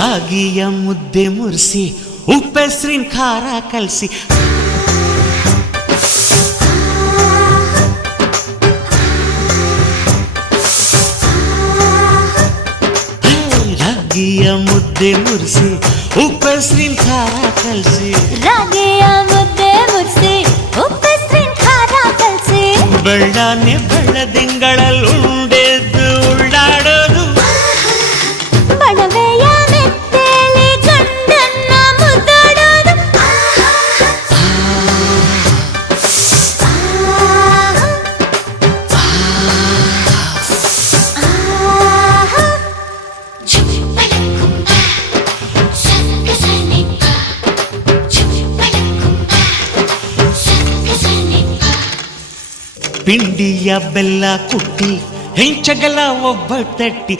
ರಾಗಿಯ ಮುದ್ದೆ ಮುರಿಸಿ ಉಪ್ಪೆಸ್ರಿನ ಖಾರ ಕಲಸಿ ರಾಗಿಯ ಮುದ್ದೆ ಮುರಿಸಿ ಉಪ್ಪೆಸ್ರಿನ ಖಾರ ಕಲಸಿ ರಾಗಿಯ ಮುದ್ದೆ ಮುರಿಸಿ ಉಪ್ಪೆಸ್ರಿನ ಖಾರ ಕಲಸಿ ಬೆಳ್ಳಾನೆ ಬೆಳ್ಳದಿಂಗಳಲ್ಲಿ ಉಂಡೆದ್ದು ಉಳ್ಳಾಡೋದು ಬಣವೆಯ ಮೆತ್ತೇಲಿ ಗಂಡನ್ನ ಮುದ್ದಾಡೋದು ಪಿಂಡಿಯ ಬೆಲ್ಲ ಕುಟ್ಟಿ ಹೆಂಚಗಲ ಒಬ್ಬ ತಟ್ಟಿ